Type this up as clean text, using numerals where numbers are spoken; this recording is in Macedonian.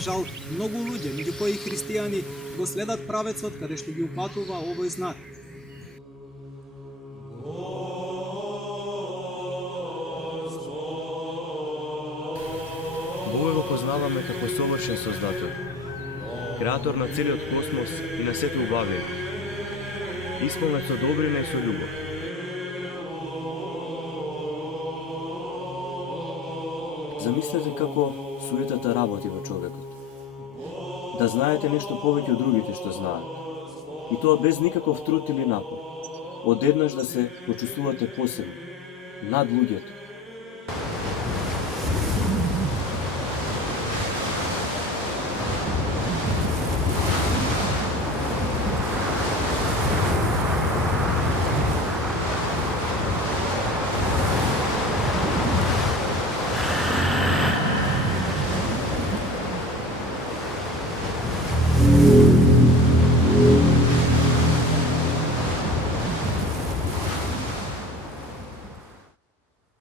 жал, многу луѓе, меѓу кои христијани, го следат правецот каде што ги упатува овој знак. Бога го познаваме како совршен Создател, Креатор на целиот космос и на сето убавие, исполнет со добрина и со љубов. Замислете како суетата работи во човекот. Да знаете нешто повеќе од другите што знаат. И тоа без никаков труд или напор. Одеднаш да се почувствувате посебно, над луѓето.